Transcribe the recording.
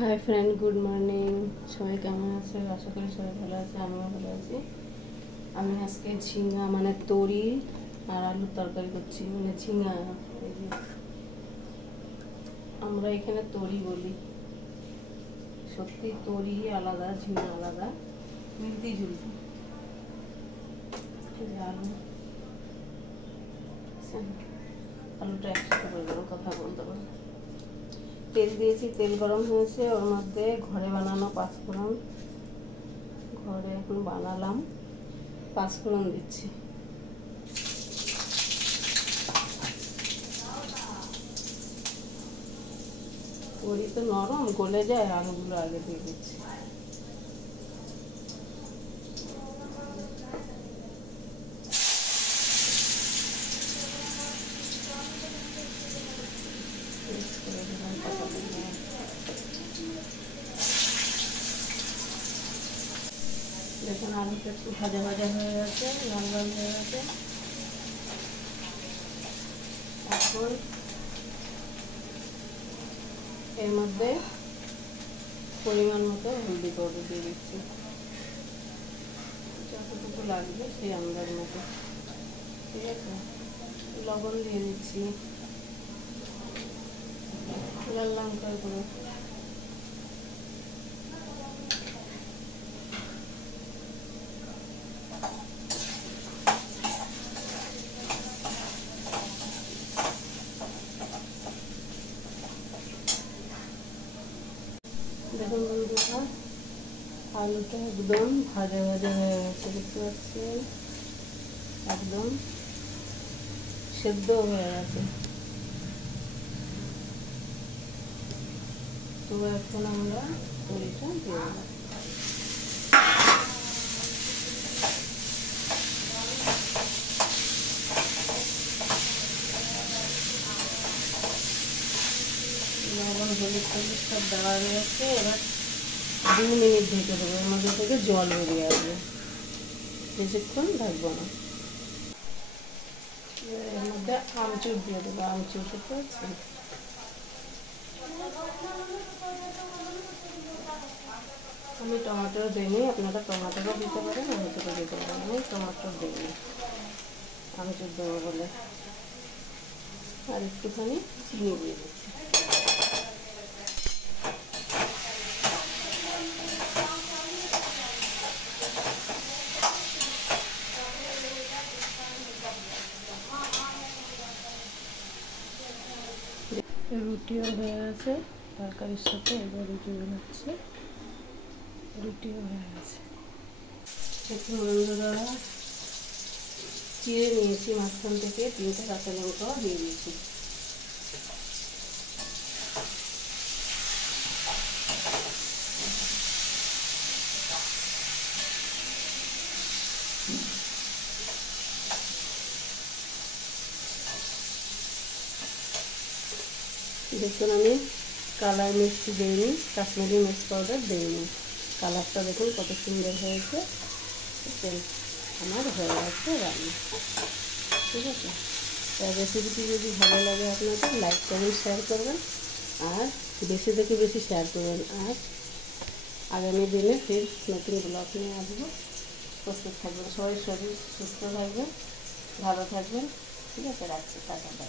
Hi friend, good morning. সবাই কেমন আছে? আশা করি সবাই ভালো আছে, আমিও ভালো আছি। আমি আজকে ঝিঙা মানে তরি আর আলুর তরকারি করছি। মানে ঝিঙা, এই যে আমরা এখানে তরি বলি, সত্যি তরি আলাদা, ঝিঙা আলাদা, মিলতি ঝুলতি। এই যে আলুটা একসাথে করে দেবো, কথা বলতে পারবো। তেল দিয়েছি, তেল গরম হয়েছে, ওর মধ্যে ঘরে বানানো পাঁচফোড়ন, ঘরে এখন বানালাম, পাঁচফোড়ন দিচ্ছি। তরি তো নরম, গলে যায়, আলুগুলো আগে দিয়ে দিচ্ছি। দেখুন আলুটা একটু ভাজা ভাজা হয়ে গেছে, লাল লাল হয়ে গেছে। এখন এর মধ্যে পরিমাণ মতো হলদি পাউডার দিয়ে দিচ্ছি, যতটুকু লাগবে সেই আন্দাজ মতো। ঠিক আছে, লবণ দিয়ে দিচ্ছি, লাল লঙ্কার গুঁড়ো, দেখুন বন্ধুরা আলুটা একদম ভাজা ভাজা হয়ে গেছে, দেখতে পাচ্ছেন একদম সেদ্ধ হয়ে গেছে। তো এখন আমরা তরিটা দিয়ে দেব। লবণ হলুদ টলুদ সব দেওয়া রয়েছে। এবার 2 মিনিট ঢেকে দেবো, এর মধ্যে থেকে জল বেরিয়ে আসবে, বেশিক্ষণ ঢাকবো না। এর মধ্যে আমচুর দিয়ে দেবো, আমচুর দেখতে পাচ্ছেন। আমি টমেটো দিইনি, আপনারা টমেটোও দিতে পারেন, আমচুরও দিতে পারেন। আমি টমেটো দিইনি, আমচুর দেবো বলে। আর একটুখানি চিনি দিয়ে দিচ্ছি। রুটিও হয়ে গেছে তরকারির সাথে, এবার রুটি বানাচ্ছি। রুটিও হয়ে গেছে। একটু বন্ধুরা চিড়ে নিয়েছি, মাঝখান থেকে 3টে কাঁচা লঙ্কাও দিয়ে দিয়েছি। দেখুন আমি কালার মিক্সি দিইনি, কাশ্মীরি মিক্স পাউডার দিইনি। কালারটা দেখুন কত সুন্দর হয়েছে। আমার হয়ে গেছে রান্না। ঠিক আছে, রেসিপিটি যদি ভালো লাগে আপনাদের লাইক করবেন, শেয়ার করবেন, আর বেশি থেকে বেশি শেয়ার করবেন। আর আগামী দিনে ফির নতুন ব্লগ নিয়ে আসবো। প্রস্তুত থাকবেন, সবাই শরীর সুস্থ থাকবেন, ভালো থাকবেন। ঠিক আছে, রাখছি, টাটা।